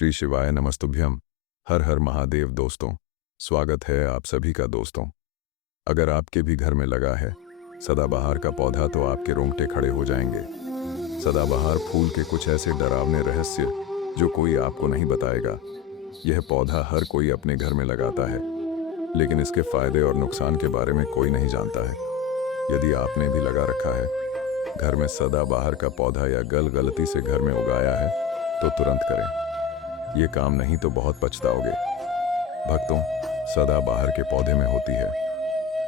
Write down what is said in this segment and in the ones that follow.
श्री शिवाय नमस्तुभ्यम। हर हर महादेव। दोस्तों, स्वागत है आप सभी का। दोस्तों, अगर आपके भी घर में लगा है सदाबहार का पौधा तो आपके रोंगटे खड़े हो जाएंगे। सदाबहार फूल के कुछ ऐसे डरावने रहस्य जो कोई आपको नहीं बताएगा। यह पौधा हर कोई अपने घर में लगाता है, लेकिन इसके फायदे और नुकसान के बारे में कोई नहीं जानता है। यदि आपने भी लगा रखा है घर में सदाबहार का पौधा या गलती से घर में उगाया है तो तुरंत करें। ये काम नहीं तो बहुत पछताओगे। भक्तों, सदाबहार के पौधे में होती है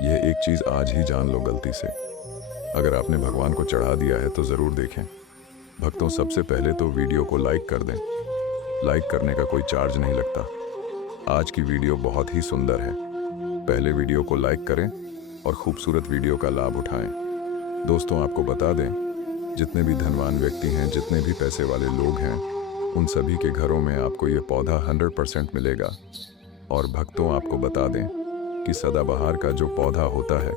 यह एक चीज़, आज ही जान लो गलती से। अगर आपने भगवान को चढ़ा दिया है तो ज़रूर देखें। भक्तों, सबसे पहले तो वीडियो को लाइक कर दें। लाइक करने का कोई चार्ज नहीं लगता। आज की वीडियो बहुत ही सुंदर है। पहले वीडियो को लाइक करें और खूबसूरत वीडियो का लाभ उठाएं। दोस्तों, आपको बता दें, जितने भी धनवान व्यक्ति हैं, जितने भी पैसे वाले लोग हैं, उन सभी के घरों में आपको ये पौधा 100% मिलेगा। और भक्तों, आपको बता दें कि सदाबहार का जो पौधा होता है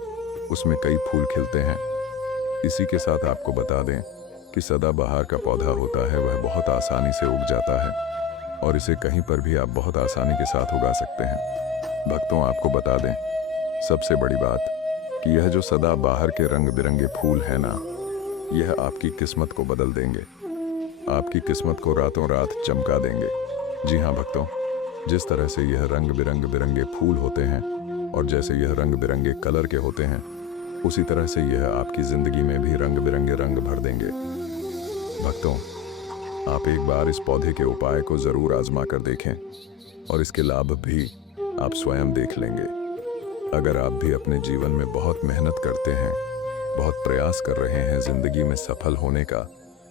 उसमें कई फूल खिलते हैं। इसी के साथ आपको बता दें कि सदाबहार का पौधा होता है वह बहुत आसानी से उग जाता है और इसे कहीं पर भी आप बहुत आसानी के साथ उगा सकते हैं। भक्तों, आपको बता दें, सबसे बड़ी बात कि यह जो सदाबहार के रंग बिरंगे फूल हैं ना, यह आपकी किस्मत को बदल देंगे। आपकी किस्मत को रातों रात चमका देंगे। जी हाँ भक्तों, जिस तरह से यह रंग बिरंगे फूल होते हैं और जैसे यह रंग बिरंगे कलर के होते हैं, उसी तरह से यह आपकी ज़िंदगी में भी रंग बिरंगे रंग भर देंगे। भक्तों, आप एक बार इस पौधे के उपाय को ज़रूर आजमा कर देखें और इसके लाभ भी आप स्वयं देख लेंगे। अगर आप भी अपने जीवन में बहुत मेहनत करते हैं, बहुत प्रयास कर रहे हैं ज़िंदगी में सफल होने का,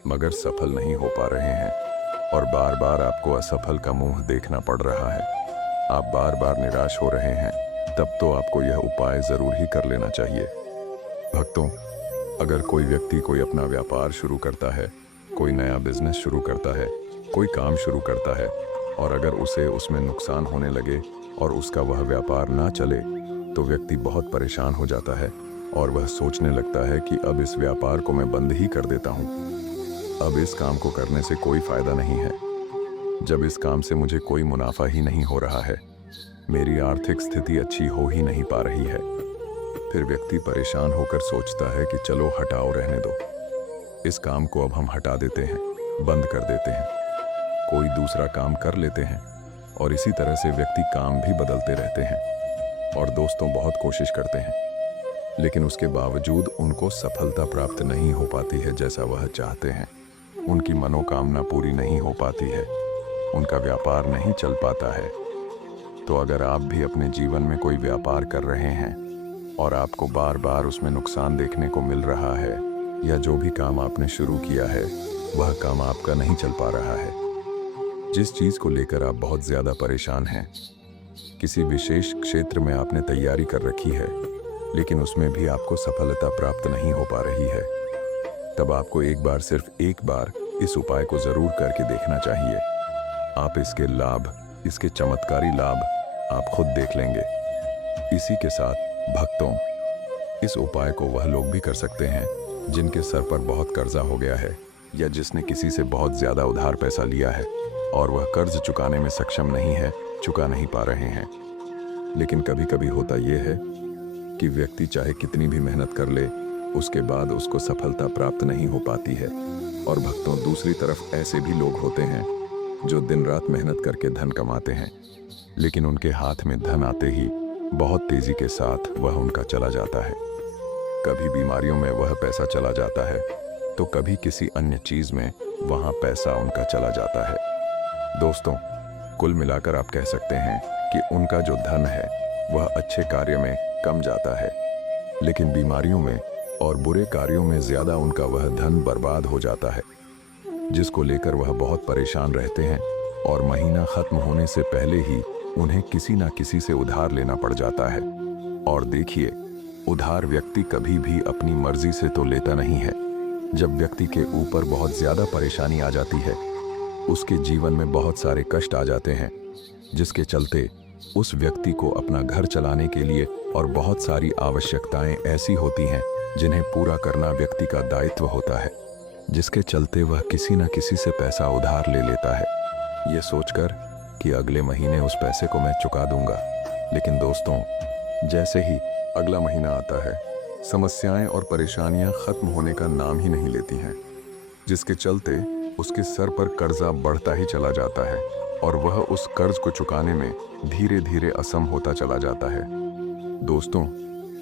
मगर सफल नहीं हो पा रहे हैं और बार बार आपको असफल का मुंह देखना पड़ रहा है, आप बार बार निराश हो रहे हैं, तब तो आपको यह उपाय ज़रूर ही कर लेना चाहिए। भक्तों, अगर कोई व्यक्ति कोई अपना व्यापार शुरू करता है, कोई नया बिजनेस शुरू करता है, कोई काम शुरू करता है और अगर उसे उसमें नुकसान होने लगे और उसका वह व्यापार ना चले तो व्यक्ति बहुत परेशान हो जाता है और वह सोचने लगता है कि अब इस व्यापार को मैं बंद ही कर देता हूँ। अब इस काम को करने से कोई फायदा नहीं है। जब इस काम से मुझे कोई मुनाफा ही नहीं हो रहा है, मेरी आर्थिक स्थिति अच्छी हो ही नहीं पा रही है, फिर व्यक्ति परेशान होकर सोचता है कि चलो हटाओ, रहने दो, इस काम को अब हम हटा देते हैं, बंद कर देते हैं, कोई दूसरा काम कर लेते हैं। और इसी तरह से व्यक्ति काम भी बदलते रहते हैं और दोस्तों बहुत कोशिश करते हैं, लेकिन उसके बावजूद उनको सफलता प्राप्त नहीं हो पाती है जैसा वह चाहते हैं। उनकी मनोकामना पूरी नहीं हो पाती है, उनका व्यापार नहीं चल पाता है। तो अगर आप भी अपने जीवन में कोई व्यापार कर रहे हैं और आपको बार बार उसमें नुकसान देखने को मिल रहा है, या जो भी काम आपने शुरू किया है वह काम आपका नहीं चल पा रहा है, जिस चीज़ को लेकर आप बहुत ज़्यादा परेशान हैं, किसी विशेष क्षेत्र में आपने तैयारी कर रखी है लेकिन उसमें भी आपको सफलता प्राप्त नहीं हो पा रही है, तब आपको एक बार, सिर्फ एक बार इस उपाय को ज़रूर करके देखना चाहिए। आप इसके लाभ, इसके चमत्कारी लाभ आप खुद देख लेंगे। इसी के साथ भक्तों, इस उपाय को वह लोग भी कर सकते हैं जिनके सर पर बहुत कर्जा हो गया है या जिसने किसी से बहुत ज़्यादा उधार पैसा लिया है और वह कर्ज चुकाने में सक्षम नहीं है, चुका नहीं पा रहे हैं। लेकिन कभी कभी होता यह है कि व्यक्ति चाहे कितनी भी मेहनत कर ले, उसके बाद उसको सफलता प्राप्त नहीं हो पाती है। और भक्तों, दूसरी तरफ ऐसे भी लोग होते हैं जो दिन रात मेहनत करके धन कमाते हैं, लेकिन उनके हाथ में धन आते ही बहुत तेज़ी के साथ वह उनका चला जाता है। कभी बीमारियों में वह पैसा चला जाता है तो कभी किसी अन्य चीज़ में वहाँ पैसा उनका चला जाता है। दोस्तों, कुल मिलाकर आप कह सकते हैं कि उनका जो धन है वह अच्छे कार्य में कम जाता है, लेकिन बीमारियों में और बुरे कार्यों में ज़्यादा उनका वह धन बर्बाद हो जाता है, जिसको लेकर वह बहुत परेशान रहते हैं और महीना ख़त्म होने से पहले ही उन्हें किसी ना किसी से उधार लेना पड़ जाता है। और देखिए, उधार व्यक्ति कभी भी अपनी मर्जी से तो लेता नहीं है। जब व्यक्ति के ऊपर बहुत ज़्यादा परेशानी आ जाती है, उसके जीवन में बहुत सारे कष्ट आ जाते हैं, जिसके चलते उस व्यक्ति को अपना घर चलाने के लिए और बहुत सारी आवश्यकताएं ऐसी होती हैं जिन्हें पूरा करना व्यक्ति का दायित्व होता है, जिसके चलते वह किसी न किसी से पैसा उधार ले लेता है। ये सोचकर कि अगले महीने उस पैसे को मैं चुका दूंगा। लेकिन दोस्तों, जैसे ही अगला महीना आता है, समस्याएं और परेशानियां खत्म होने का नाम ही नहीं लेती हैं, जिसके चलते उसके सर पर कर्जा बढ़ता ही चला जाता है और वह उस कर्ज को चुकाने में धीरे धीरे असम होता चला जाता है। दोस्तों,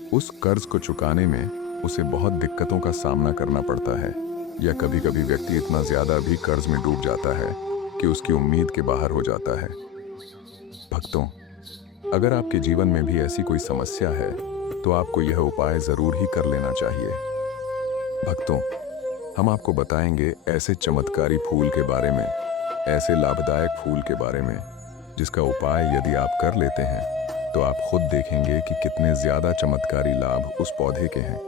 उस कर्ज को चुकाने में उसे बहुत दिक्कतों का सामना करना पड़ता है, या कभी कभी व्यक्ति इतना ज्यादा भी कर्ज में डूब जाता है कि उसकी उम्मीद के बाहर हो जाता है। भक्तों, अगर आपके जीवन में भी ऐसी कोई समस्या है तो आपको यह उपाय जरूर ही कर लेना चाहिए। भक्तों, हम आपको बताएंगे ऐसे चमत्कारी फूल के बारे में, ऐसे लाभदायक फूल के बारे में, जिसका उपाय यदि आप कर लेते हैं तो आप खुद देखेंगे कि कितने ज्यादा चमत्कारी लाभ उस पौधे के हैं।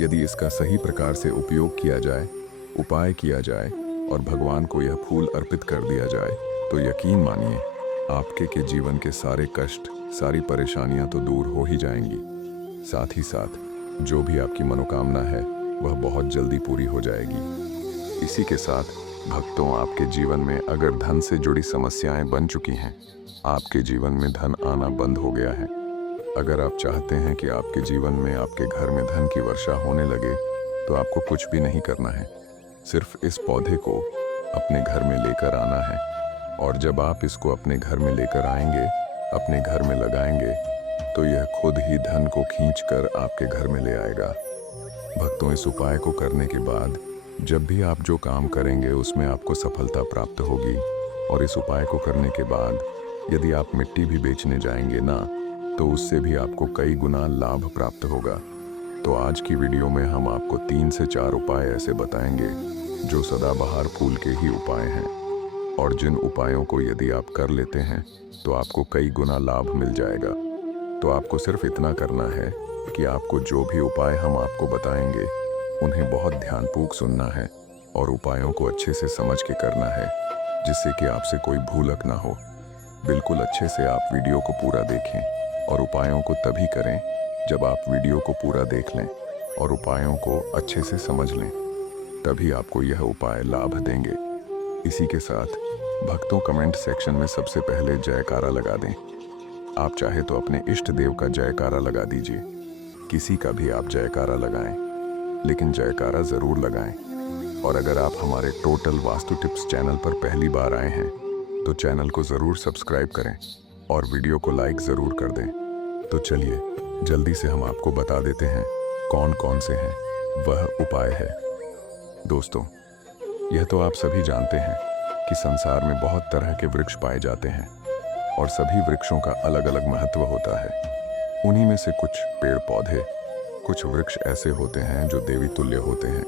यदि इसका सही प्रकार से उपयोग किया जाए, उपाय किया जाए और भगवान को यह फूल अर्पित कर दिया जाए, तो यकीन मानिए आपके के जीवन के सारे कष्ट, सारी परेशानियां तो दूर हो ही जाएंगी। साथ ही साथ जो भी आपकी मनोकामना है वह बहुत जल्दी पूरी हो जाएगी। इसी के साथ भक्तों, आपके जीवन में अगर धन से जुड़ी समस्याएं बन चुकी हैं, आपके जीवन में धन आना बंद हो गया है, अगर आप चाहते हैं कि आपके जीवन में, आपके घर में धन की वर्षा होने लगे, तो आपको कुछ भी नहीं करना है। सिर्फ इस पौधे को अपने घर में लेकर आना है, और जब आप इसको अपने घर में लेकर आएंगे, अपने घर में लगाएंगे, तो यह खुद ही धन को खींचकर आपके घर में ले आएगा। भक्तों, इस उपाय को करने के बाद जब भी आप जो काम करेंगे उसमें आपको सफलता प्राप्त होगी। और इस उपाय को करने के बाद यदि आप मिट्टी भी बेचने जाएंगे ना, तो उससे भी आपको कई गुना लाभ प्राप्त होगा। तो आज की वीडियो में हम आपको 3 से 4 उपाय ऐसे बताएंगे जो सदाबहार फूल के ही उपाय हैं, और जिन उपायों को यदि आप कर लेते हैं तो आपको कई गुना लाभ मिल जाएगा। तो आपको सिर्फ इतना करना है कि आपको जो भी उपाय हम आपको बताएंगे उन्हें बहुत ध्यानपूर्वक सुनना है और उपायों को अच्छे से समझ के करना है, जिससे कि आपसे कोई भूलक ना हो। बिल्कुल अच्छे से आप वीडियो को पूरा देखें, और उपायों को तभी करें जब आप वीडियो को पूरा देख लें और उपायों को अच्छे से समझ लें, तभी आपको यह उपाय लाभ देंगे। इसी के साथ भक्तों, कमेंट सेक्शन में सबसे पहले जयकारा लगा दें। आप चाहे तो अपने इष्ट देव का जयकारा लगा दीजिए, किसी का भी आप जयकारा लगाएं, लेकिन जयकारा जरूर लगाएं। और अगर आप हमारे टोटल वास्तु टिप्स चैनल पर पहली बार आए हैं तो चैनल को जरूर सब्सक्राइब करें और वीडियो को लाइक जरूर कर दें। तो चलिए जल्दी से हम आपको बता देते हैं कौन कौन से हैं वह उपाय है। दोस्तों, यह तो आप सभी जानते हैं कि संसार में बहुत तरह के वृक्ष पाए जाते हैं और सभी वृक्षों का अलग अलग महत्व होता है। उन्हीं में से कुछ पेड़ पौधे, कुछ वृक्ष ऐसे होते हैं जो देवी तुल्य होते हैं।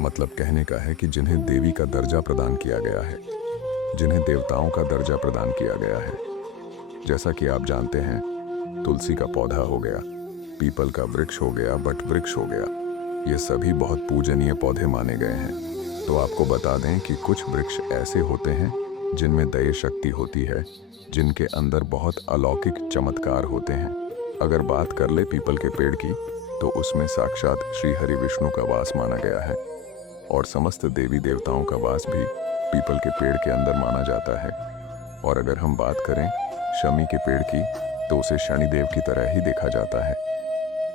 मतलब कहने का है कि जिन्हें देवी का दर्जा प्रदान किया गया है, जिन्हें देवताओं का दर्जा प्रदान किया गया है। जैसा कि आप जानते हैं, तुलसी का पौधा हो गया, पीपल का वृक्ष हो गया, बट वृक्ष हो गया, ये सभी बहुत पूजनीय पौधे माने गए हैं। तो आपको बता दें कि कुछ वृक्ष ऐसे होते हैं जिनमें दया शक्ति होती है, जिनके अंदर बहुत अलौकिक चमत्कार होते हैं। अगर बात कर ले पीपल के पेड़ की, तो उसमें साक्षात श्री हरि विष्णु का वास माना गया है, और समस्त देवी देवताओं का वास भी पीपल के पेड़ के अंदर माना जाता है। और अगर हम बात करें शमी के पेड़ की, तो उसे शनिदेव की तरह ही देखा जाता है।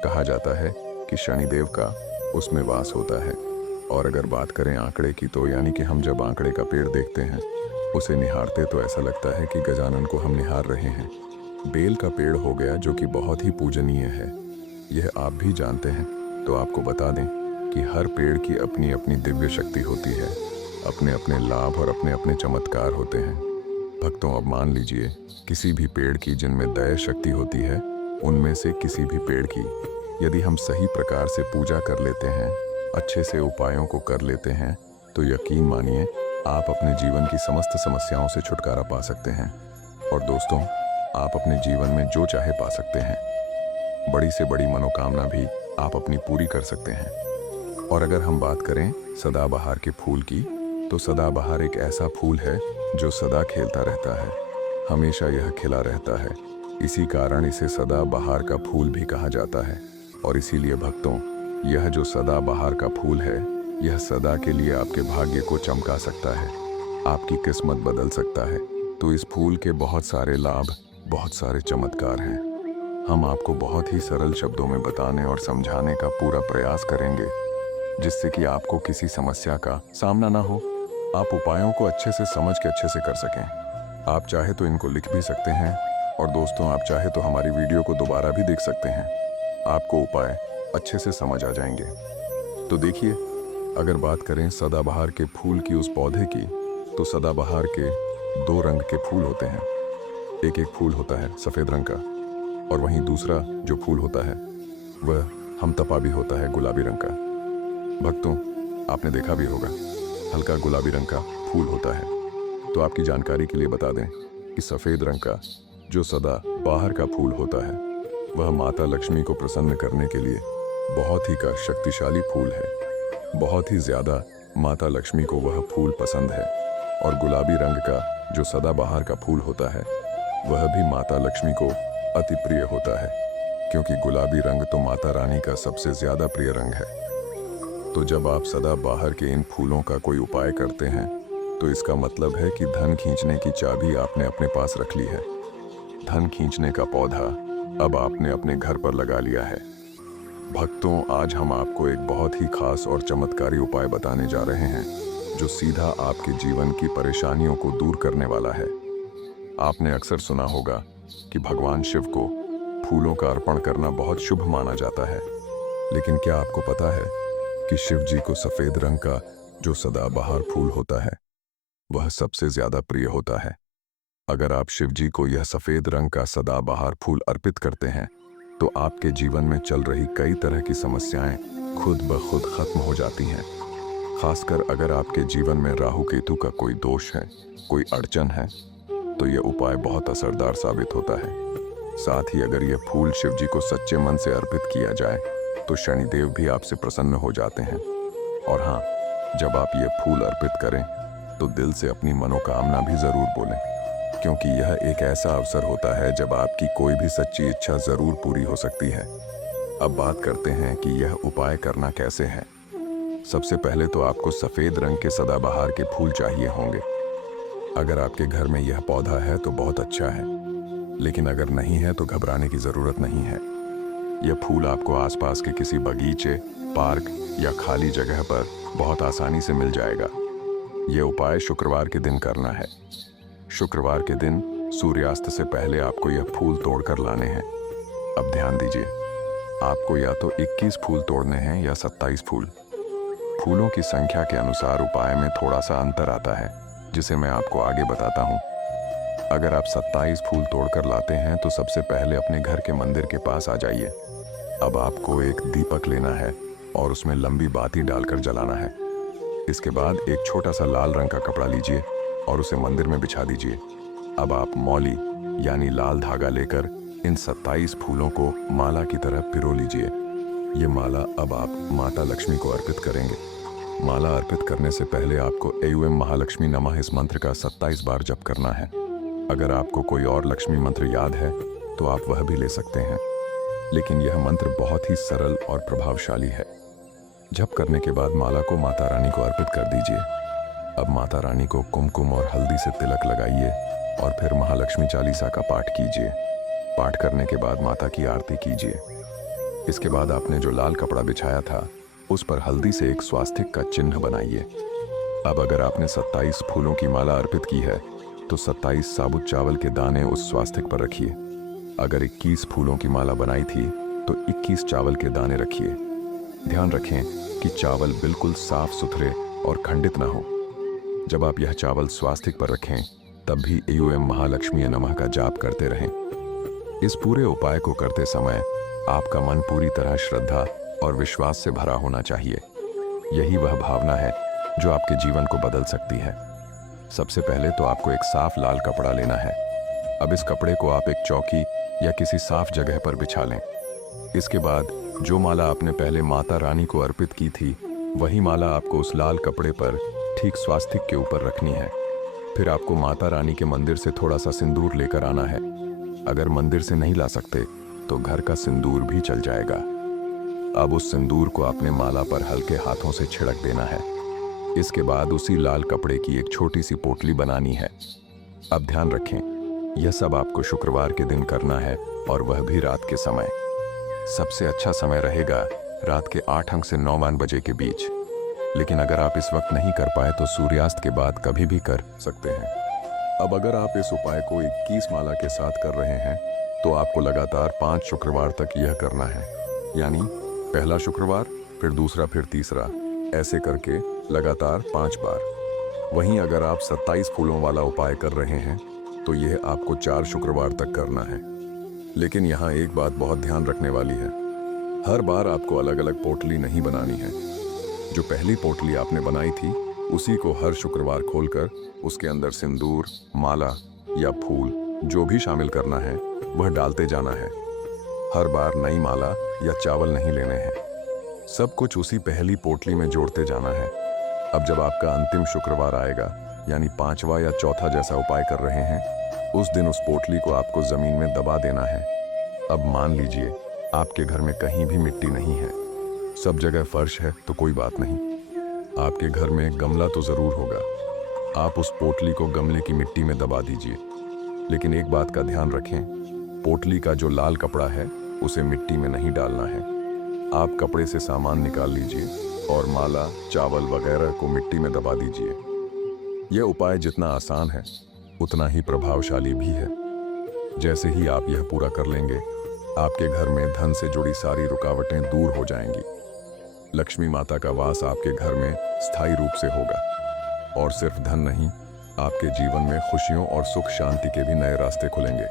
कहा जाता है कि शनिदेव का उसमें वास होता है। और अगर बात करें आंकड़े की, तो यानी कि हम जब आंकड़े का पेड़ देखते हैं, उसे निहारते तो ऐसा लगता है कि गजानन को हम निहार रहे हैं। बेल का पेड़ हो गया जो कि बहुत ही पूजनीय है, यह आप भी जानते हैं। तो आपको बता दें कि हर पेड़ की अपनी अपनी दिव्य शक्ति होती है, अपने अपने लाभ और अपने अपने चमत्कार होते हैं। भक्तों, अब मान लीजिए किसी भी पेड़ की जिनमें दया शक्ति होती है, उनमें से किसी भी पेड़ की यदि हम सही प्रकार से पूजा कर लेते हैं, अच्छे से उपायों को कर लेते हैं, तो यकीन मानिए आप अपने जीवन की समस्त समस्याओं से छुटकारा पा सकते हैं। और दोस्तों, आप अपने जीवन में जो चाहे पा सकते हैं। बड़ी से बड़ी मनोकामना भी आप अपनी पूरी कर सकते हैं। और अगर हम बात करें सदाबहार के फूल की, तो सदाबहार एक ऐसा फूल है जो सदा खिलता रहता है, हमेशा यह खिला रहता है। इसी कारण इसे सदाबहार का फूल भी कहा जाता है। और इसीलिए भक्तों, यह जो सदाबहार का फूल है, यह सदा के लिए आपके भाग्य को चमका सकता है। आपकी किस्मत बदल सकता है। तो इस फूल के बहुत सारे लाभ, बहुत सारे चमत्कार हैं। हम आपको बहुत ही सरल शब्दों में बताने और समझाने का पूरा प्रयास करेंगे, जिससे कि आपको किसी समस्या का सामना ना हो। आप उपायों को अच्छे से समझ के अच्छे से कर सकें। आप चाहे तो इनको लिख भी सकते हैं, और दोस्तों आप चाहे तो हमारी वीडियो को दोबारा भी देख सकते हैं। आपको उपाय अच्छे से समझ आ जाएंगे। तो देखिए, अगर बात करें सदाबहार के फूल की उस पौधे की, तो सदाबहार के दो रंग के फूल होते हैं। एक एक फूल होता है सफ़ेद रंग का, और वहीं दूसरा जो फूल होता है वह हमतपा भी होता है गुलाबी रंग का। भक्तों, आपने देखा भी होगा, हल्का गुलाबी रंग का फूल होता है। तो आपकी जानकारी के लिए बता दें कि सफ़ेद रंग का जो सदा बाहर का फूल होता है वह माता लक्ष्मी को प्रसन्न करने के लिए बहुत ही का शक्तिशाली फूल है। बहुत ही ज़्यादा माता लक्ष्मी को वह फूल पसंद है। और गुलाबी रंग का जो सदाबहार का फूल होता है वह भी माता लक्ष्मी को अति प्रिय होता है, क्योंकि गुलाबी रंग तो माता रानी का सबसे ज़्यादा प्रिय रंग है। तो जब आप सदाबहार के इन फूलों का कोई उपाय करते हैं तो इसका मतलब है कि धन खींचने की चाबी आपने अपने पास रख ली है। धन खींचने का पौधा अब आपने अपने घर पर लगा लिया है। भक्तों, आज हम आपको एक बहुत ही खास और चमत्कारी उपाय बताने जा रहे हैं, जो सीधा आपके जीवन की परेशानियों को दूर करने वाला है। आपने अक्सर सुना होगा कि भगवान शिव को फूलों का अर्पण करना बहुत शुभ माना जाता है। लेकिन क्या आपको पता है कि शिव जी को सफ़ेद रंग का जो सदाबहार फूल होता है वह सबसे ज़्यादा प्रिय होता है। अगर आप शिव जी को यह सफ़ेद रंग का सदाबहार फूल अर्पित करते हैं तो आपके जीवन में चल रही कई तरह की समस्याएं खुद ब खुद खत्म हो जाती हैं। खासकर अगर आपके जीवन में राहु केतु का कोई दोष है, कोई अड़चन है, तो यह उपाय बहुत असरदार साबित होता है। साथ ही अगर यह फूल शिव जी को सच्चे मन से अर्पित किया जाए तो शनिदेव भी आपसे प्रसन्न हो जाते हैं। और हाँ, जब आप ये फूल अर्पित करें तो दिल से अपनी मनोकामना भी ज़रूर बोलें, क्योंकि यह एक ऐसा अवसर होता है जब आपकी कोई भी सच्ची इच्छा ज़रूर पूरी हो सकती है। अब बात करते हैं कि यह उपाय करना कैसे है। सबसे पहले तो आपको सफ़ेद रंग के सदाबहार के फूल चाहिए होंगे। अगर आपके घर में यह पौधा है तो बहुत अच्छा है, लेकिन अगर नहीं है तो घबराने की ज़रूरत नहीं है। यह फूल आपको आसपास के किसी बगीचे, पार्क या खाली जगह पर बहुत आसानी से मिल जाएगा। यह उपाय शुक्रवार के दिन करना है। शुक्रवार के दिन सूर्यास्त से पहले आपको यह फूल तोड़कर लाने हैं। अब ध्यान दीजिए, आपको या तो 21 फूल तोड़ने हैं या 27 फूल। फूलों की संख्या के अनुसार उपाय में थोड़ा सा अंतर आता है, जिसे मैं आपको आगे बताता हूँ। अगर आप 27 फूल तोड़कर लाते हैं तो सबसे पहले अपने घर के मंदिर के पास आ जाइए। अब आपको एक दीपक लेना है और उसमें लंबी बाती डालकर जलाना है। इसके बाद एक छोटा सा लाल रंग का कपड़ा लीजिए और उसे मंदिर में बिछा दीजिए। अब आप मौली यानी लाल धागा लेकर इन 27 फूलों को माला की तरह पिरो लीजिए। ये माला अब आप माता लक्ष्मी को अर्पित करेंगे। माला अर्पित करने से पहले आपको एम महालक्ष्मी नमः इस मंत्र का 27 बार जप करना है। अगर आपको कोई और लक्ष्मी मंत्र याद है तो आप वह भी ले सकते हैं, लेकिन यह मंत्र बहुत ही सरल और प्रभावशाली है। जप करने के बाद माला को माता रानी को अर्पित कर दीजिए। अब माता रानी को कुमकुम और हल्दी से तिलक लगाइए और फिर महालक्ष्मी चालीसा का पाठ कीजिए। पाठ करने के बाद माता की आरती कीजिए। इसके बाद आपने जो लाल कपड़ा बिछाया था उस पर हल्दी से एक स्वास्तिक का चिन्ह बनाइए। अब अगर आपने 27 फूलों की माला अर्पित की है तो 27 साबुत चावल के दाने उस स्वास्तिक पर रखिए। अगर 21 फूलों की माला बनाई थी तो 21 चावल के दाने रखिए। ध्यान रखें कि चावल बिल्कुल साफ सुथरे और खंडित ना हो। जब आप यह चावल स्वास्तिक पर रखें तब भी एम महालक्ष्मी नमः का जाप करते रहें। इस पूरे उपाय को करते समय आपका मन पूरी तरह श्रद्धा और विश्वास से भरा होना चाहिए। यही वह भावना है जो आपके जीवन को बदल सकती है। सबसे पहले तो आपको एक साफ लाल कपड़ा लेना है। अब इस कपड़े को आप एक चौकी या किसी साफ जगह पर बिछा लें। इसके बाद जो माला आपने पहले माता रानी को अर्पित की थी वही माला आपको उस लाल कपड़े पर ठीक स्वास्तिक के ऊपर रखनी है। फिर आपको माता रानी के मंदिर से थोड़ा सा सिंदूर लेकर आना है। अगर मंदिर से नहीं ला सकते तो घर का सिंदूर भी चल जाएगा। अब उस सिंदूर को अपने माला पर हल्के हाथों से छिड़क देना है। इसके बाद उसी लाल कपड़े की एक छोटी सी पोटली बनानी है। अब ध्यान रखें, यह सब आपको शुक्रवार के दिन करना है और वह भी रात के समय। सबसे अच्छा समय रहेगा रात के 8 अंक से 9 बजे के बीच। लेकिन अगर आप इस वक्त नहीं कर पाए तो सूर्यास्त के बाद कभी भी कर सकते हैं। अब अगर आप इस उपाय को 21 माला के साथ कर रहे हैं तो आपको लगातार 5 शुक्रवार तक यह करना है। यानी पहला शुक्रवार, फिर दूसरा, फिर तीसरा, ऐसे करके लगातार 5 बार। वहीं अगर आप 27 फूलों वाला उपाय कर रहे हैं तो यह आपको 4 शुक्रवार तक करना है। लेकिन यहाँ एक बात बहुत ध्यान रखने वाली है, हर बार आपको अलग अलग पोटली नहीं बनानी है। जो पहली पोटली आपने बनाई थी उसी को हर शुक्रवार खोलकर उसके अंदर सिंदूर, माला या फूल जो भी शामिल करना है वह डालते जाना है। हर बार नई माला या चावल नहीं लेने हैं, सब कुछ उसी पहली पोटली में जोड़ते जाना है। अब जब आपका अंतिम शुक्रवार आएगा, यानी 5वां या चौथा जैसा उपाय कर रहे हैं, उस दिन उस पोटली को आपको जमीन में दबा देना है। अब मान लीजिए आपके घर में कहीं भी मिट्टी नहीं है, सब जगह फर्श है तो कोई बात नहीं। आपके घर में गमला तो जरूर होगा, आप उस पोटली को गमले की मिट्टी में दबा दीजिए। लेकिन एक बात का ध्यान रखें, पोटली का जो लाल कपड़ा है उसे मिट्टी में नहीं डालना है। आप कपड़े से सामान निकाल लीजिए और माला, चावल वगैरह को मिट्टी में दबा दीजिए। यह उपाय जितना आसान है उतना ही प्रभावशाली भी है। जैसे ही आप यह पूरा कर लेंगे, आपके घर में धन से जुड़ी सारी रुकावटें दूर हो जाएंगी। लक्ष्मी माता का वास आपके घर में स्थायी रूप से होगा। और सिर्फ धन नहीं, आपके जीवन में खुशियों और सुख शांति के भी नए रास्ते खुलेंगे।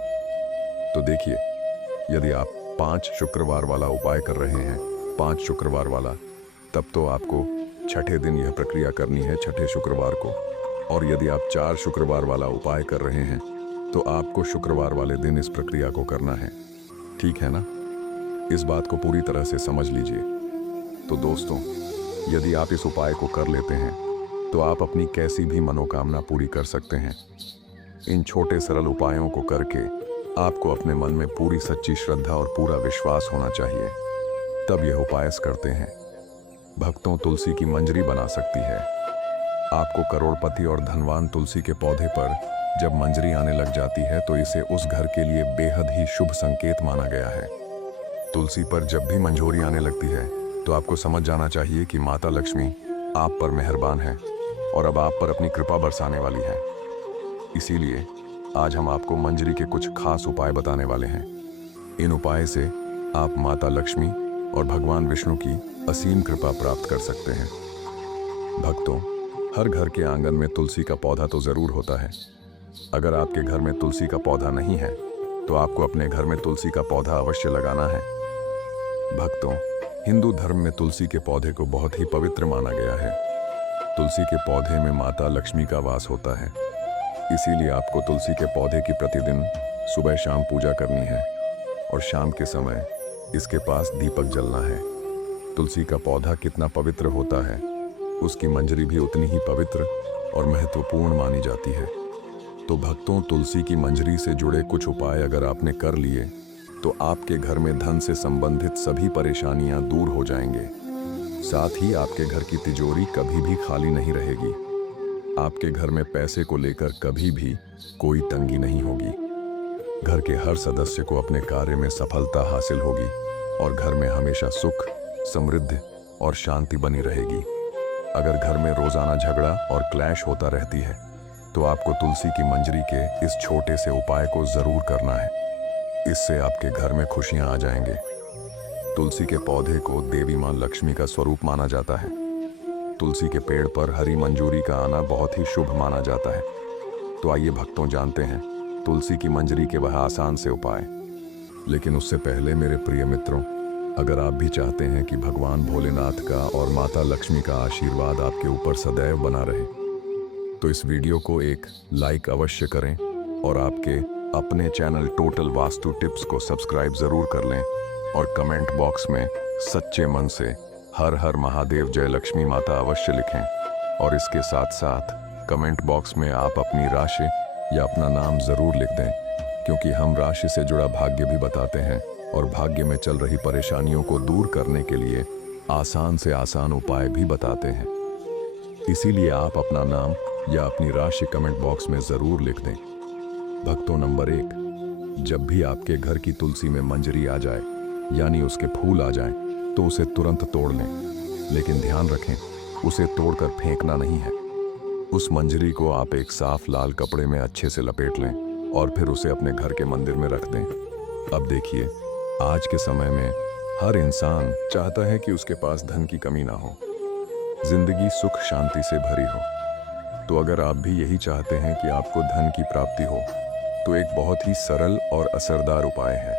तो देखिए, यदि आप 5 शुक्रवार वाला उपाय कर रहे हैं, 5 शुक्रवार वाला, तब तो आपको छठे दिन यह प्रक्रिया करनी है, छठे शुक्रवार को। और यदि आप 4 शुक्रवार वाला उपाय कर रहे हैं तो आपको शुक्रवार वाले दिन इस प्रक्रिया को करना है। ठीक है ना? इस बात को पूरी तरह से समझ लीजिए। तो दोस्तों, यदि आप इस उपाय को कर लेते हैं तो आप अपनी कैसी भी मनोकामना पूरी कर सकते हैं। इन छोटे सरल उपायों को करके आपको अपने मन में पूरी सच्ची श्रद्धा और पूरा विश्वास होना चाहिए, तब यह उपाय करते हैं। भक्तों, तुलसी की मंजरी बना सकती है। आपको करोड़पति और धनवान तुलसी के पौधे पर जब मंजरी आने लग जाती है तो इसे उस घर के लिए बेहद ही शुभ संकेत माना गया है। तुलसी पर जब भी मंजोरी आने लगती है तो आपको समझ जाना चाहिए कि माता लक्ष्मी आप पर मेहरबान है और अब आप पर अपनी कृपा बरसाने वाली है। इसीलिए आज हम आपको मंजरी के कुछ खास उपाय बताने वाले हैं। इन उपाय से आप माता लक्ष्मी और भगवान विष्णु की असीम कृपा प्राप्त कर सकते हैं। भक्तों, हर घर के आंगन में तुलसी का पौधा तो जरूर होता है। अगर आपके घर में तुलसी का पौधा नहीं है तो आपको अपने घर में तुलसी का पौधा अवश्य लगाना है। भक्तों, हिंदू धर्म में तुलसी के पौधे को बहुत ही पवित्र माना गया है। तुलसी के पौधे में माता लक्ष्मी का वास होता है। इसीलिए आपको तुलसी के पौधे की प्रतिदिन सुबह शाम पूजा करनी है और शाम के समय इसके पास दीपक जलना है। तुलसी का पौधा कितना पवित्र होता है, उसकी मंजरी भी उतनी ही पवित्र और महत्वपूर्ण मानी जाती है। तो भक्तों, तुलसी की मंजरी से जुड़े कुछ उपाय अगर आपने कर लिए तो आपके घर में धन से संबंधित सभी परेशानियां दूर हो जाएंगे। साथ ही आपके घर की तिजोरी कभी भी खाली नहीं रहेगी। आपके घर में पैसे को लेकर कभी भी कोई तंगी नहीं होगी। घर के हर सदस्य को अपने कार्य में सफलता हासिल होगी और घर में हमेशा सुख, समृद्धि और शांति बनी रहेगी। अगर घर में रोजाना झगड़ा और क्लैश होता रहती है तो आपको तुलसी की मंजरी के इस छोटे से उपाय को जरूर करना है। इससे आपके घर में खुशियां आ जाएंगे। तुलसी के पौधे को देवी मां लक्ष्मी का स्वरूप माना जाता है। तुलसी के पेड़ पर हरी मंजूरी का आना बहुत ही शुभ माना जाता है। तो आइए भक्तों, जानते हैं तुलसी की मंजरी के वह आसान से उपाय। लेकिन उससे पहले मेरे प्रिय मित्रों, अगर आप भी चाहते हैं कि भगवान भोलेनाथ का और माता लक्ष्मी का आशीर्वाद आपके ऊपर सदैव बना रहे, तो इस वीडियो को एक लाइक अवश्य करें और आपके अपने चैनल टोटल वास्तु टिप्स को सब्सक्राइब जरूर कर लें और कमेंट बॉक्स में सच्चे मन से हर हर महादेव जय लक्ष्मी माता अवश्य लिखें। और इसके साथ साथ कमेंट बॉक्स में आप अपनी राशि या अपना नाम जरूर लिख दें, क्योंकि हम राशि से जुड़ा भाग्य भी बताते हैं और भाग्य में चल रही परेशानियों को दूर करने के लिए आसान से आसान उपाय भी बताते हैं। इसीलिए आप अपना नाम या अपनी राशि कमेंट बॉक्स में ज़रूर लिख दें। भक्तों, नंबर 1, जब भी आपके घर की तुलसी में मंजरी आ जाए, यानी उसके फूल आ जाएं, तो उसे तुरंत तोड़ लें। लेकिन ध्यान रखें, उसे तोड़कर फेंकना नहीं है। उस मंजरी को आप एक साफ लाल कपड़े में अच्छे से लपेट लें और फिर उसे अपने घर के मंदिर में रख दें। अब देखिए, आज के समय में हर इंसान चाहता है कि उसके पास धन की कमी ना हो, जिंदगी सुख शांति से भरी हो। तो अगर आप भी यही चाहते हैं कि आपको धन की प्राप्ति हो, तो एक बहुत ही सरल और असरदार उपाय है।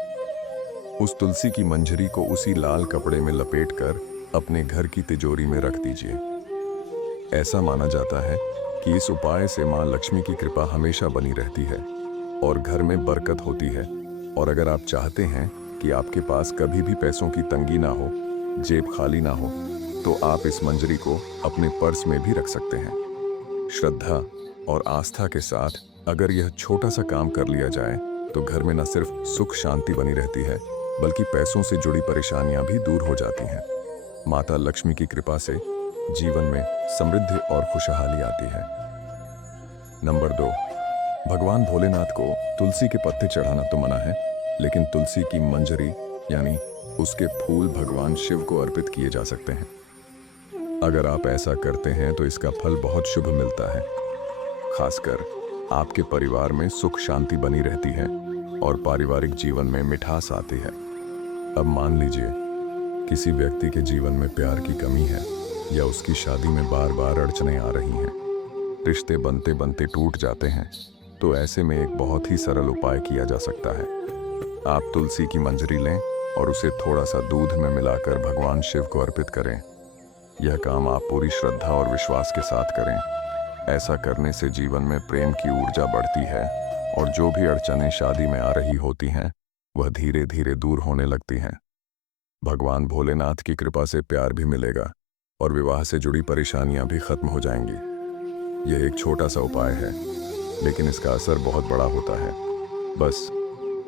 उस तुलसी की मंजरी को उसी लाल कपड़े में लपेटकर अपने घर की तिजोरी में रख दीजिए। ऐसा माना जाता है कि इस उपाय से मां लक्ष्मी की कृपा हमेशा बनी रहती है और घर में बरकत होती है। और अगर आप चाहते हैं कि आपके पास कभी भी पैसों की तंगी ना हो, जेब खाली ना हो, तो आप इस मंजरी को अपने पर्स में भी रख सकते हैं। श्रद्धा और आस्था के साथ अगर यह छोटा सा काम कर लिया जाए, तो घर में न सिर्फ सुख शांति बनी रहती है, बल्कि पैसों से जुड़ी परेशानियां भी दूर हो जाती हैं। माता लक्ष्मी की कृपा से जीवन में समृद्धि और खुशहाली आती है। नंबर 2, भगवान भोलेनाथ को तुलसी के पत्ते चढ़ाना तो मना है, लेकिन तुलसी की मंजरी यानी उसके फूल भगवान शिव को अर्पित किए जा सकते हैं। अगर आप ऐसा करते हैं तो इसका फल बहुत शुभ मिलता है। खासकर आपके परिवार में सुख शांति बनी रहती है और पारिवारिक जीवन में मिठास आती है। अब मान लीजिए किसी व्यक्ति के जीवन में प्यार की कमी है या उसकी शादी में बार बार अड़चनें आ रही हैं, रिश्ते बनते बनते टूट जाते हैं, तो ऐसे में एक बहुत ही सरल उपाय किया जा सकता है। आप तुलसी की मंजरी लें और उसे थोड़ा सा दूध में मिलाकर भगवान शिव को अर्पित करें। यह काम आप पूरी श्रद्धा और विश्वास के साथ करें। ऐसा करने से जीवन में प्रेम की ऊर्जा बढ़ती है और जो भी अड़चनें शादी में आ रही होती हैं, वह धीरे धीरे दूर होने लगती हैं। भगवान भोलेनाथ की कृपा से प्यार भी मिलेगा और विवाह से जुड़ी परेशानियां भी खत्म हो जाएंगी। यह एक छोटा सा उपाय है, लेकिन इसका असर बहुत बड़ा होता है। बस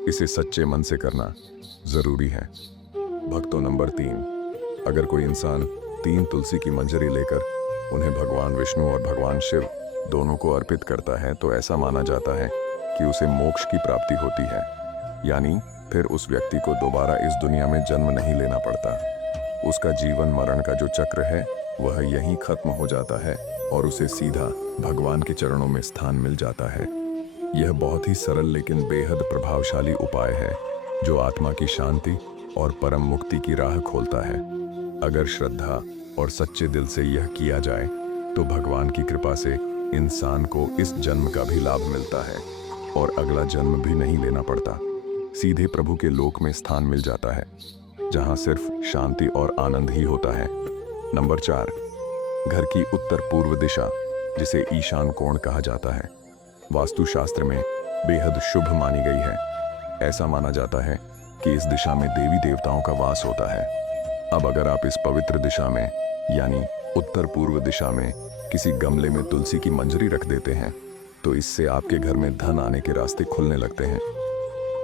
इसे सच्चे मन से करना जरूरी है। भक्तों, नंबर 3, अगर कोई इंसान 3 तुलसी की मंजरी लेकर उन्हें भगवान विष्णु और भगवान शिव दोनों को अर्पित करता है, तो ऐसा माना जाता है कि उसे मोक्ष की प्राप्ति होती है। यानी फिर उस व्यक्ति को दोबारा इस दुनिया में जन्म नहीं लेना पड़ता। उसका जीवन मरण का जो चक्र है वह यहीं खत्म हो जाता है और उसे सीधा भगवान के चरणों में स्थान मिल जाता है। यह बहुत ही सरल लेकिन बेहद प्रभावशाली उपाय है, जो आत्मा की शांति और परम मुक्ति की राह खोलता है। अगर श्रद्धा और सच्चे दिल से यह किया जाए, तो भगवान की कृपा से इंसान को इस जन्म का भी लाभ मिलता है और अगला जन्म भी नहीं लेना पड़ता। सीधे प्रभु के लोक में स्थान मिल जाता है, जहां सिर्फ शांति और आनंद ही होता है। नंबर 4, घर की उत्तर पूर्व दिशा, जिसे ईशान कोण कहा जाता है, वास्तुशास्त्र में बेहद शुभ मानी गई है। ऐसा माना जाता है कि इस दिशा में देवी देवताओं का वास होता है। अब अगर आप इस पवित्र दिशा में यानी उत्तर पूर्व दिशा में किसी गमले में तुलसी की मंजरी रख देते हैं, तो इससे आपके घर में धन आने के रास्ते खुलने लगते हैं।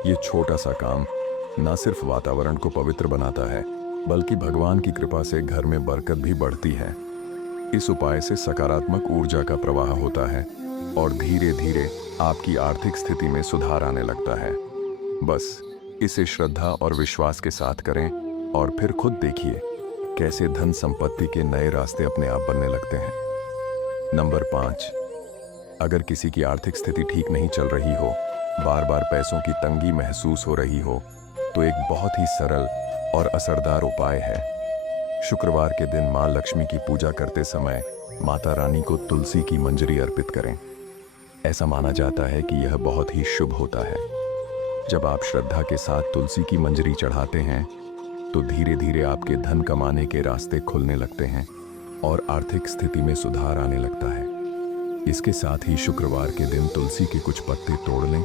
ये छोटा सा काम न सिर्फ वातावरण को पवित्र बनाता है, बल्कि भगवान की कृपा से घर में बरकत भी बढ़ती है। इस उपाय से सकारात्मक ऊर्जा का प्रवाह होता है और धीरे धीरे आपकी आर्थिक स्थिति में सुधार आने लगता है। बस इसे श्रद्धा और विश्वास के साथ करें और फिर खुद देखिए कैसे धन संपत्ति के नए रास्ते अपने आप बनने लगते हैं। नंबर 5, अगर किसी की आर्थिक स्थिति ठीक नहीं चल रही हो, बार बार पैसों की तंगी महसूस हो रही हो, तो एक बहुत ही सरल और असरदार उपाय है। शुक्रवार के दिन मां लक्ष्मी की पूजा करते समय माता रानी को तुलसी की मंजरी अर्पित करें। ऐसा माना जाता है कि यह बहुत ही शुभ होता है। जब आप श्रद्धा के साथ तुलसी की मंजरी चढ़ाते हैं, तो धीरे धीरे आपके धन कमाने के रास्ते खुलने लगते हैं और आर्थिक स्थिति में सुधार आने लगता है। इसके साथ ही शुक्रवार के दिन तुलसी के कुछ पत्ते तोड़ लें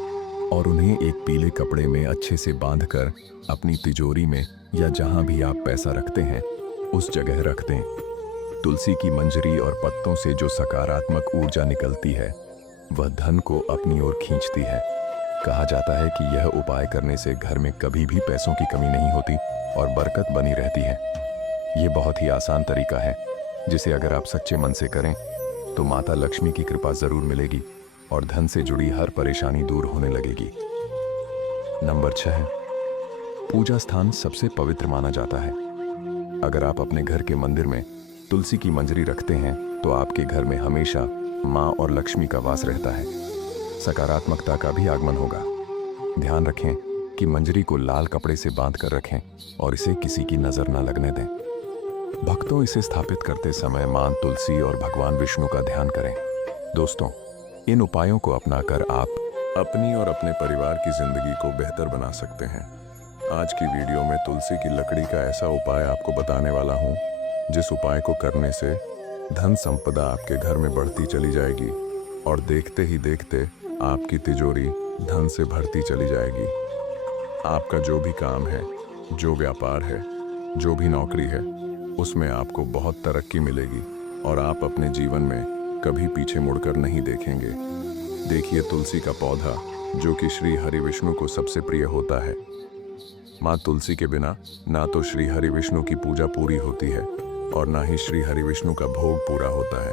और उन्हें एक पीले कपड़े में अच्छे से बांधकर अपनी तिजोरी में या जहां भी आप पैसा रखते हैं उस जगह रख दें। तुलसी की मंजरी और पत्तों से जो सकारात्मक ऊर्जा निकलती है, वह धन को अपनी ओर खींचती है। कहा जाता है कि यह उपाय करने से घर में कभी भी पैसों की कमी नहीं होती और बरकत बनी रहती है। ये बहुत ही आसान तरीका है, जिसे अगर आप सच्चे मन से करें तो माता लक्ष्मी की कृपा जरूर मिलेगी और धन से जुड़ी हर परेशानी दूर होने लगेगी। नंबर 6, पूजा स्थान सबसे पवित्र माना जाता है। अगर आप अपने घर के मंदिर में तुलसी की मंजरी रखते हैं तो आपके घर में हमेशा माँ और लक्ष्मी का वास रहता है, सकारात्मकता का भी आगमन होगा। ध्यान रखें कि मंजरी को लाल कपड़े से बांध कर रखें और इसे किसी की नजर न लगने दें। भक्तों, इसे स्थापित करते समय मां तुलसी और भगवान विष्णु का ध्यान करें। दोस्तों, इन उपायों को अपनाकर आप अपनी और अपने परिवार की जिंदगी को बेहतर बना सकते हैं। आज की वीडियो में तुलसी की लकड़ी का ऐसा उपाय आपको बताने वाला हूं, जिस उपाय को करने से धन संपदा आपके घर में बढ़ती चली जाएगी और देखते ही देखते आपकी तिजोरी धन से भरती चली जाएगी। आपका जो भी काम है, जो व्यापार है, जो भी नौकरी है, उसमें आपको बहुत तरक्की मिलेगी और आप अपने जीवन में कभी पीछे मुड़कर नहीं देखेंगे। देखिए तुलसी का पौधा, जो कि श्री हरि विष्णु को सबसे प्रिय होता है। माँ तुलसी के बिना ना तो श्री हरि विष्णु की पूजा पूरी होती है और ना ही श्री हरि विष्णु का भोग पूरा होता है।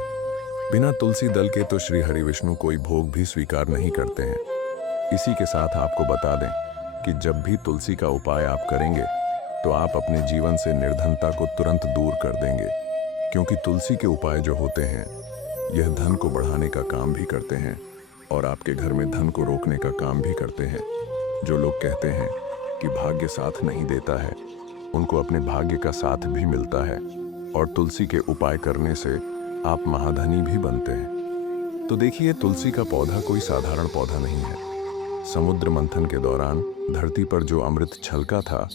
बिना तुलसी दल के तो श्री हरि विष्णु कोई भोग भी स्वीकार नहीं करते हैं। इसी के साथ आपको बता दें कि जब भी तुलसी का उपाय आप करेंगे तो आप अपने जीवन से निर्धनता को तुरंत दूर कर देंगे, क्योंकि तुलसी के उपाय जो होते हैं यह धन को बढ़ाने का काम भी करते हैं और आपके घर में धन को रोकने का काम भी करते हैं। जो लोग कहते हैं कि भाग्य साथ नहीं देता है, उनको अपने भाग्य का साथ भी मिलता है और तुलसी के उपाय करने से आप महाधनी भी बनते हैं। तो देखिए, तुलसी का पौधा कोई साधारण पौधा नहीं है। समुद्र मंथन के दौरान धरती पर जो अमृत छलका था,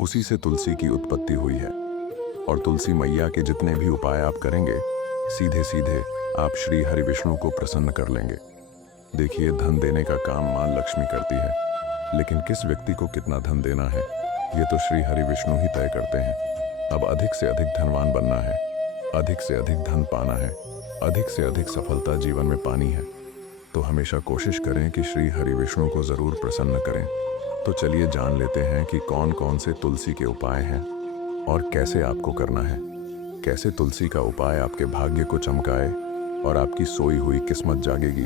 उसी से तुलसी की उत्पत्ति हुई है। और तुलसी मैया के जितने भी उपाय आप करेंगे, सीधे सीधे आप श्री हरि विष्णु को प्रसन्न कर लेंगे। देखिए, धन देने का काम मां लक्ष्मी करती है, लेकिन किस व्यक्ति को कितना धन देना है, ये तो श्री हरि विष्णु ही तय करते हैं। अब अधिक से अधिक धनवान बनना है, अधिक से अधिक धन पाना है, अधिक से अधिक सफलता जीवन में पानी है, तो हमेशा कोशिश करें कि श्री हरि विष्णु को जरूर प्रसन्न करें। तो चलिए जान लेते हैं कि कौन कौन से तुलसी के उपाय हैं और कैसे आपको करना है। कैसे तुलसी का उपाय आपके भाग्य को चमकाए और आपकी सोई हुई किस्मत जागेगी,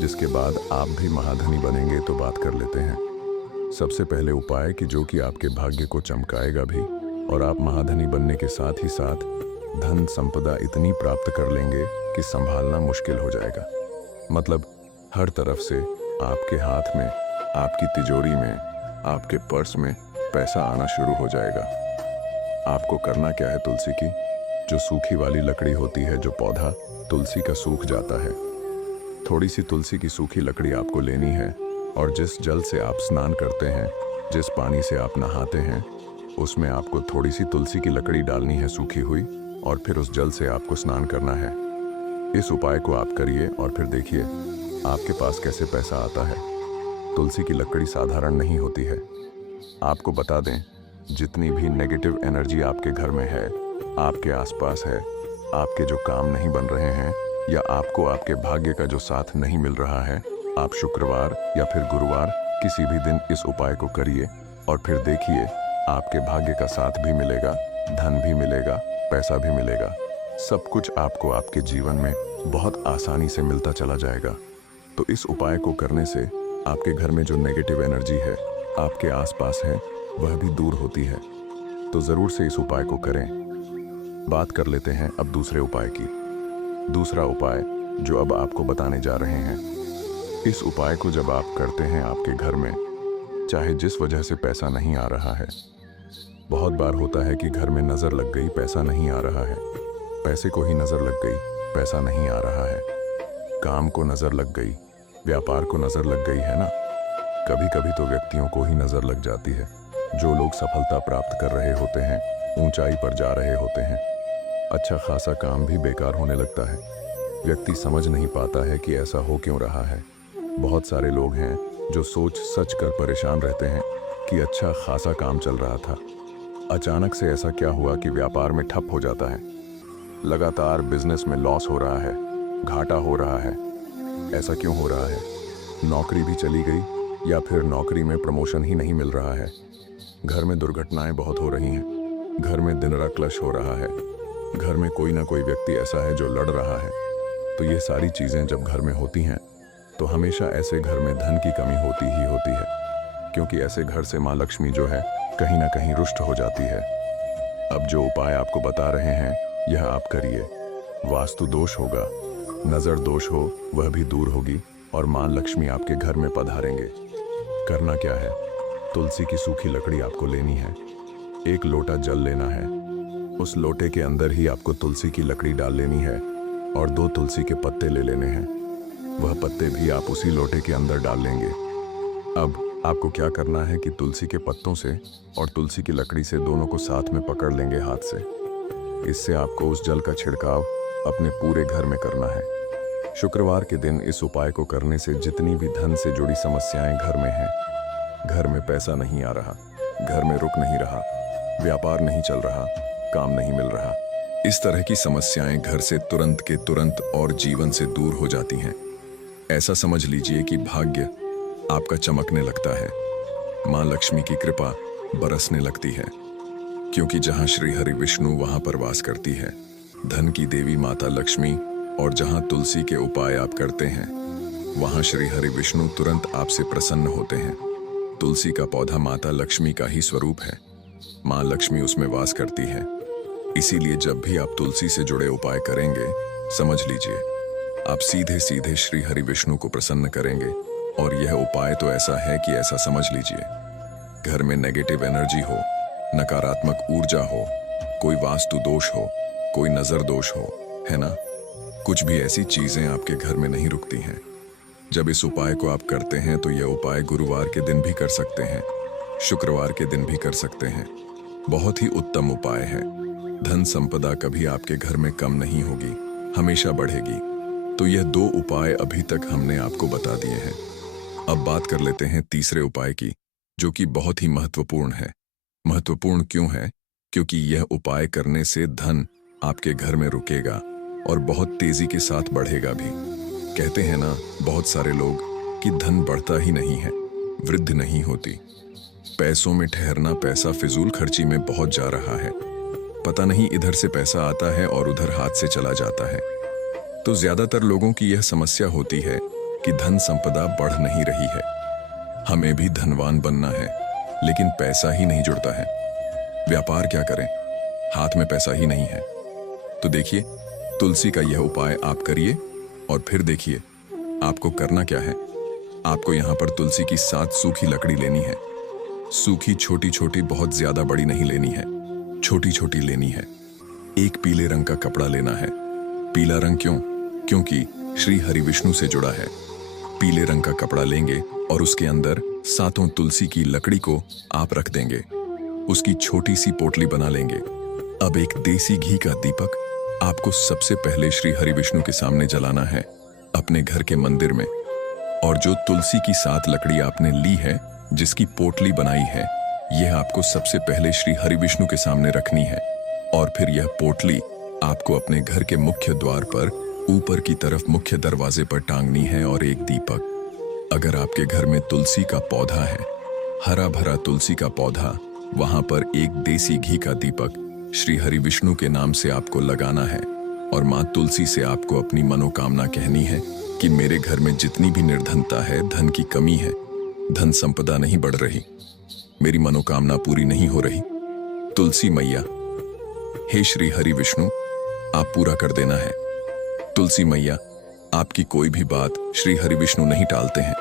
जिसके बाद आप भी महाधनी बनेंगे। तो बात कर लेते हैं सबसे पहले उपाय की, जो कि आपके भाग्य को चमकाएगा भी और आप महाधनी बनने के साथ ही साथ धन संपदा इतनी प्राप्त कर लेंगे कि संभालना मुश्किल हो जाएगा। मतलब हर तरफ से आपके हाथ में, आपकी तिजोरी में, आपके पर्स में पैसा आना शुरू हो जाएगा। आपको करना क्या है, तुलसी की जो सूखी वाली लकड़ी होती है, जो पौधा तुलसी का सूख जाता है, थोड़ी सी तुलसी की सूखी लकड़ी आपको लेनी है और जिस जल से आप स्नान करते हैं, जिस पानी से आप नहाते हैं, उसमें आपको थोड़ी सी तुलसी की लकड़ी डालनी है सूखी हुई, और फिर उस जल से आपको स्नान करना है। इस उपाय को आप करिए और फिर देखिए आपके पास कैसे पैसा आता है। तुलसी की लकड़ी साधारण नहीं होती है। आपको बता दें, जितनी भी नेगेटिव एनर्जी आपके घर में है, आपके आसपास है, आपके जो काम नहीं बन रहे हैं या आपको आपके भाग्य का जो साथ नहीं मिल रहा है, आप शुक्रवार या फिर गुरुवार किसी भी दिन इस उपाय को करिए और फिर देखिए आपके भाग्य का साथ भी मिलेगा, धन भी मिलेगा, पैसा भी मिलेगा। सब कुछ आपको आपके जीवन में बहुत आसानी से मिलता चला जाएगा। तो इस उपाय को करने से आपके घर में जो नेगेटिव एनर्जी है, आपके आसपास है, वह भी दूर होती है। तो ज़रूर से इस उपाय को करें। बात कर लेते हैं अब दूसरे उपाय की। दूसरा उपाय जो अब आपको बताने जा रहे हैं, इस उपाय को जब आप करते हैं आपके घर में, चाहे जिस वजह से पैसा नहीं आ रहा है, बहुत बार होता है कि घर में नज़र लग गई, पैसा नहीं आ रहा है, पैसे को ही नज़र लग गई, पैसा नहीं आ रहा है, काम को नज़र लग गई, व्यापार को नज़र लग गई, है ना। कभी कभी तो व्यक्तियों को ही नज़र लग जाती है। जो लोग सफलता प्राप्त कर रहे होते हैं, ऊंचाई पर जा रहे होते हैं, अच्छा खासा काम भी बेकार होने लगता है। व्यक्ति समझ नहीं पाता है कि ऐसा हो क्यों रहा है। बहुत सारे लोग हैं जो सोच सच कर परेशान रहते हैं कि अच्छा खासा काम चल रहा था, अचानक से ऐसा क्या हुआ कि व्यापार में ठप हो जाता है, लगातार बिजनेस में लॉस हो रहा है, घाटा हो रहा है। ऐसा क्यों हो रहा है? नौकरी भी चली गई या फिर नौकरी में प्रमोशन ही नहीं मिल रहा है। घर में दुर्घटनाएं बहुत हो रही हैं, घर में दिन रात क्लश हो रहा है, घर में कोई ना कोई व्यक्ति ऐसा है जो लड़ रहा है। तो ये सारी चीज़ें जब घर में होती हैं तो हमेशा ऐसे घर में धन की कमी होती ही होती है, क्योंकि ऐसे घर से माँ लक्ष्मी जो है कहीं ना कहीं रुष्ट हो जाती है। अब जो उपाय आपको बता रहे हैं यह आप करिए। वास्तु दोष होगा, नज़र दोष हो वह भी दूर होगी और माँ लक्ष्मी आपके घर में पधारेंगे। करना क्या है, तुलसी की सूखी लकड़ी आपको लेनी है, एक लोटा जल लेना है, उस लोटे के अंदर ही आपको तुलसी की लकड़ी डाल लेनी है और 2 तुलसी के पत्ते ले लेने हैं। वह पत्ते भी आप उसी लोटे के अंदर डाल लेंगे। अब आपको क्या करना है कि तुलसी के पत्तों से और तुलसी की लकड़ी से दोनों को साथ में पकड़ लेंगे हाथ से। इससे आपको उस जल का छिड़काव अपने पूरे घर में करना है। शुक्रवार के दिन इस उपाय को करने से जितनी भी धन से जुड़ी समस्याएं घर में हैं, घर में पैसा नहीं आ रहा, घर में रुक नहीं रहा, व्यापार नहीं चल रहा, काम नहीं मिल रहा, इस तरह की समस्याएं घर से तुरंत के तुरंत और जीवन से दूर हो जाती हैं। ऐसा समझ लीजिए कि भाग्य आपका चमकने लगता है, माँ लक्ष्मी की कृपा बरसने लगती है, क्योंकि जहाँ श्री हरि विष्णु वहाँ पर वास करती है धन की देवी माता लक्ष्मी, और जहाँ तुलसी के उपाय आप करते हैं वहाँ श्री हरि विष्णु तुरंत आपसे प्रसन्न होते हैं। तुलसी का पौधा माता लक्ष्मी का ही स्वरूप है, माँ लक्ष्मी उसमें वास करती है। इसीलिए जब भी आप तुलसी से जुड़े उपाय करेंगे, समझ लीजिए आप सीधे सीधे श्री हरि विष्णु को प्रसन्न करेंगे। और यह उपाय तो ऐसा है कि ऐसा समझ लीजिए घर में नेगेटिव एनर्जी हो, नकारात्मक ऊर्जा हो, कोई वास्तु दोष हो, कोई नजर दोष हो, है ना, कुछ भी ऐसी चीजें आपके घर में नहीं रुकती हैं। जब इस उपाय को आप करते हैं तो यह उपाय गुरुवार के दिन भी कर सकते हैं, शुक्रवार के दिन भी कर सकते हैं। बहुत ही उत्तम उपाय है। धन संपदा कभी आपके घर में कम नहीं होगी, हमेशा बढ़ेगी। तो यह 2 उपाय अभी तक हमने आपको बता दिए हैं। अब बात कर लेते हैं तीसरे उपाय की, जो कि बहुत ही महत्वपूर्ण है। महत्वपूर्ण क्यों है? क्योंकि यह उपाय करने से धन आपके घर में रुकेगा और बहुत तेजी के साथ बढ़ेगा भी। कहते हैं ना बहुत सारे लोग कि धन बढ़ता ही नहीं है, वृद्धि नहीं होती। पैसों में ठहरना, पैसा फिजूल खर्ची में बहुत जा रहा है, पता नहीं इधर से पैसा आता है और उधर हाथ से चला जाता है। तो ज्यादातर लोगों की यह समस्या होती है कि धन संपदा बढ़ नहीं रही है। हमें भी धनवान बनना है लेकिन पैसा ही नहीं जुड़ता है। व्यापार क्या करें, हाथ में पैसा ही नहीं है। तो देखिए, तुलसी का यह उपाय आप करिए और फिर देखिए आपको करना क्या है। आपको यहाँ पर तुलसी की 7 सूखी लकड़ी लेनी है। सूखी छोटी छोटी, बहुत ज्यादा बड़ी नहीं लेनी है, छोटी छोटी लेनी है। एक पीले रंग का कपड़ा लेना है। पीला रंग क्यों? क्योंकि श्री हरि विष्णु से जुड़ा है। पीले रंग का कपड़ा लेंगे और उसके अंदर 7 तुलसी की लकड़ी को आप रख देंगे। उसकी छोटी सी पोटली बना लेंगे। अब एक देसी घी का दीपक आपको सबसे पहले श्री हरि विष्णु के सामने जलाना है, अपने घर के मंदिर में। और जो तुलसी की 7 लकड़ी आपने ली है, जिसकी पोटली बनाई है, यह आपको सबसे पहले श्री हरि विष्णु के सामने रखनी है। और फिर यह पोटली आपको अपने घर के मुख्य द्वार पर ऊपर की तरफ मुख्य दरवाजे पर टांगनी है। और एक दीपक, अगर आपके घर में तुलसी का पौधा है, हरा भरा तुलसी का पौधा, वहां पर एक देसी घी का दीपक श्री हरि विष्णु के नाम से आपको लगाना है। और माँ तुलसी से आपको अपनी मनोकामना कहनी है कि मेरे घर में जितनी भी निर्धनता है, धन की कमी है, धन संपदा नहीं बढ़ रही, मेरी मनोकामना पूरी नहीं हो रही, तुलसी मैया, हे श्री हरि विष्णु, आप पूरा कर देना है। तुलसी मैया, आपकी कोई भी बात श्री हरि विष्णु नहीं टालते हैं,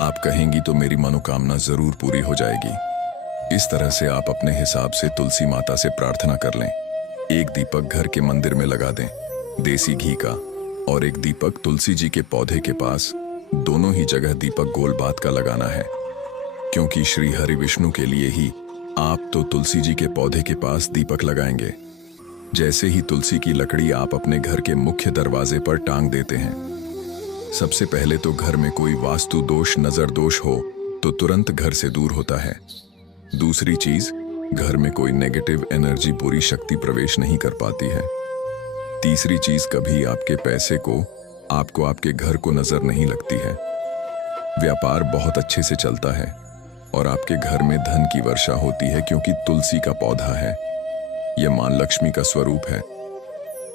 आप कहेंगी तो मेरी मनोकामना जरूर पूरी हो जाएगी। इस तरह से आप अपने हिसाब से तुलसी माता से प्रार्थना कर लें। एक दीपक घर के मंदिर में लगा दें, देसी घी का, और एक दीपक तुलसी जी के पौधे के पास। दोनों ही जगह दीपक गोल बात का लगाना है, क्योंकि श्री हरि विष्णु के लिए ही आप तो तुलसी जी के पौधे के पास दीपक लगाएंगे। जैसे ही तुलसी की लकड़ी आप अपने घर के मुख्य दरवाजे पर टांग देते हैं, सबसे पहले तो घर में कोई वास्तु दोष, नजर दोष हो तो तुरंत घर से दूर होता है। दूसरी चीज, घर में कोई नेगेटिव एनर्जी, बुरी शक्ति प्रवेश नहीं कर पाती है। तीसरी चीज, कभी आपके पैसे को, आपको आपके घर को नजर नहीं लगती है। व्यापार बहुत अच्छे से चलता है और आपके घर में धन की वर्षा होती है, क्योंकि तुलसी का पौधा है, यह मां लक्ष्मी का स्वरूप है।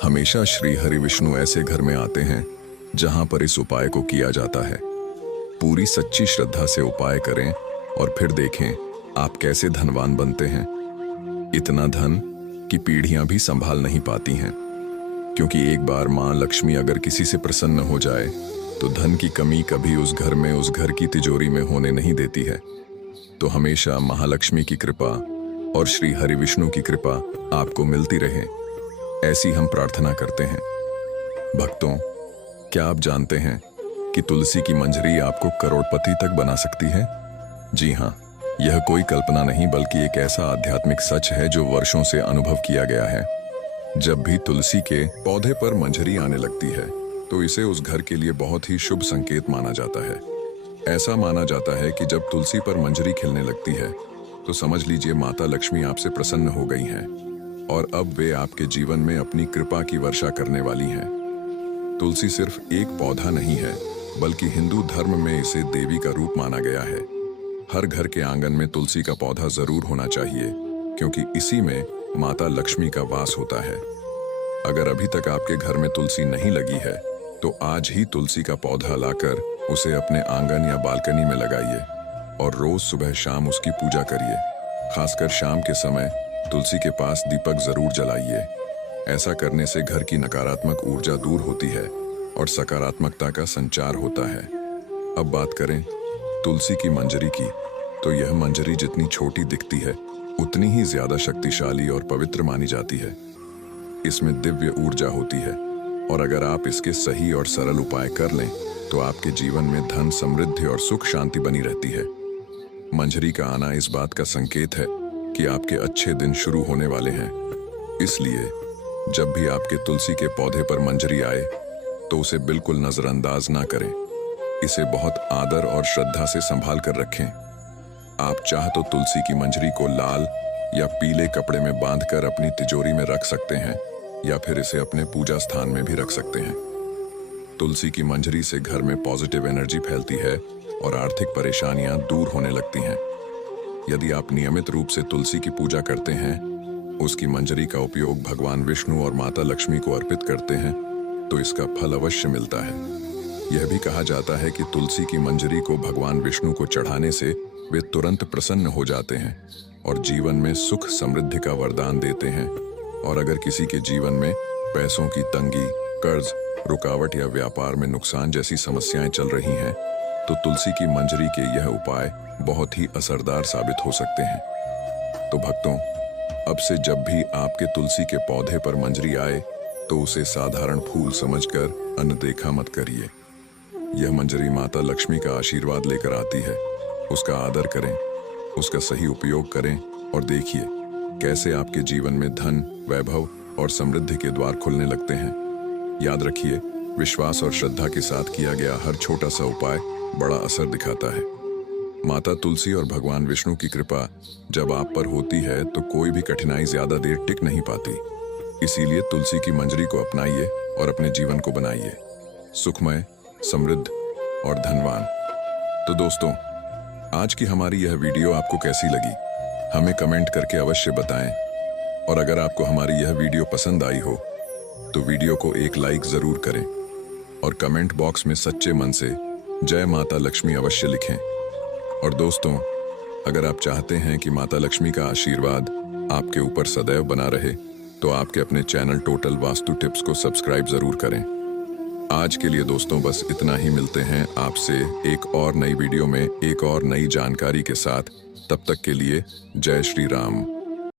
हमेशा श्री हरि विष्णु ऐसे घर में आते हैं जहां पर इस उपाय को किया जाता है। पूरी सच्ची श्रद्धा से उपाय करें और फिर देखें आप कैसे धनवान बनते हैं। इतना धन कि पीढ़ियां भी संभाल नहीं पाती हैं, क्योंकि एक बार मां लक्ष्मी अगर किसी से प्रसन्न हो जाए तो धन की कमी कभी उस घर में, उस घर की तिजोरी में होने नहीं देती है। तो हमेशा महालक्ष्मी की कृपा और श्री हरि विष्णु की कृपा आपको मिलती रहे, ऐसी हम प्रार्थना करते हैं। भक्तों, क्या आप जानते हैं कि तुलसी की मंजरी आपको करोड़पति तक बना सकती है? जी हाँ, यह कोई कल्पना नहीं बल्कि एक ऐसा आध्यात्मिक सच है जो वर्षों से अनुभव किया गया है। जब भी तुलसी के पौधे पर मंजरी आने लगती है तो इसे उस घर के लिए बहुत ही शुभ संकेत माना जाता है। ऐसा माना जाता है कि जब तुलसी पर मंजरी खिलने लगती है तो समझ लीजिए माता लक्ष्मी आपसे प्रसन्न हो गई हैं और अब वे आपके जीवन में अपनी कृपा की वर्षा करने वाली हैं। तुलसी सिर्फ एक पौधा नहीं है, बल्कि हिंदू धर्म में इसे देवी का रूप माना गया है। हर घर के आंगन में तुलसी का पौधा जरूर होना चाहिए, क्योंकि इसी में माता लक्ष्मी का वास होता है। अगर अभी तक आपके घर में तुलसी नहीं लगी है तो आज ही तुलसी का पौधा लाकर उसे अपने आंगन या बालकनी में लगाइए और रोज सुबह शाम उसकी पूजा करिए। खासकर शाम के समय तुलसी के पास दीपक जरूर जलाइए। ऐसा करने से घर की नकारात्मक ऊर्जा दूर होती है और सकारात्मकता का संचार होता है। अब बात करें तुलसी की मंजरी की, तो यह मंजरी जितनी छोटी दिखती है उतनी ही ज्यादा शक्तिशाली और पवित्र मानी जाती है। इसमें दिव्य ऊर्जा होती है और अगर आप इसके सही और सरल उपाय कर लें तो आपके जीवन में धन, समृद्धि और सुख शांति बनी रहती है। मंजरी का आना इस बात का संकेत है कि आपके अच्छे दिन शुरू होने वाले हैं। इसलिए जब भी आपके तुलसी के पौधे पर मंजरी आए तो उसे बिल्कुल नजरअंदाज ना करें। इसे बहुत आदर और श्रद्धा से संभाल कर रखें। आप चाह तो तुलसी की मंजरी को लाल या पीले कपड़े में बांधकर अपनी तिजोरी में रख सकते हैं या फिर इसे अपने पूजा स्थान में भी रख सकते हैं। तुलसी की मंजरी से घर में पॉजिटिव एनर्जी फैलती है और आर्थिक परेशानियां दूर होने लगती हैं। यदि आप नियमित रूप से तुलसी की पूजा करते हैं, उसकी मंजरी का उपयोग भगवान विष्णु और माता लक्ष्मी को अर्पित करते हैं, तो इसका फल अवश्य मिलता है। यह भी कहा जाता है कि तुलसी की मंजरी को भगवान विष्णु को चढ़ाने से वे तुरंत प्रसन्न हो जाते हैं और जीवन में सुख समृद्धि का वरदान देते हैं। और अगर किसी के जीवन में पैसों की तंगी, कर्ज, रुकावट या व्यापार में नुकसान जैसी समस्याएं चल रही हैं, तो तुलसी की मंजरी के यह उपाय बहुत ही असरदार साबित हो सकते हैं। तो भक्तों, अब से जब भी आपके तुलसी के पौधे पर मंजरी आए तो उसे साधारण फूल समझकर अनदेखा मत करिए। यह मंजरी माता लक्ष्मी का आशीर्वाद लेकर आती है। उसका आदर करें, उसका सही उपयोग करें और देखिए कैसे आपके जीवन में धन, वैभव और समृद्धि के द्वार खुलने लगते हैं। याद रखिए, विश्वास और श्रद्धा के साथ किया गया हर छोटा सा उपाय बड़ा असर दिखाता है। माता तुलसी और भगवान विष्णु की कृपा जब आप पर होती है तो कोई भी कठिनाई ज्यादा देर टिक नहीं पाती। इसीलिए तुलसी की मंजरी को अपनाइए और अपने जीवन को बनाइए सुखमय, समृद्ध और धनवान। तो दोस्तों, आज की हमारी यह वीडियो आपको कैसी लगी, हमें कमेंट करके अवश्य बताएं। और अगर आपको हमारी यह वीडियो पसंद आई हो तो वीडियो को एक लाइक जरूर करें और कमेंट बॉक्स में सच्चे मन से जय माता लक्ष्मी अवश्य लिखें। और दोस्तों, अगर आप चाहते हैं कि माता लक्ष्मी का आशीर्वाद आपके ऊपर सदैव बना रहे तो आपके अपने चैनल टोटल वास्तु टिप्स को सब्सक्राइब जरूर करें। आज के लिए दोस्तों बस इतना ही। मिलते हैं आपसे एक और नई वीडियो में एक और नई जानकारी के साथ। तब तक के लिए जय श्री राम।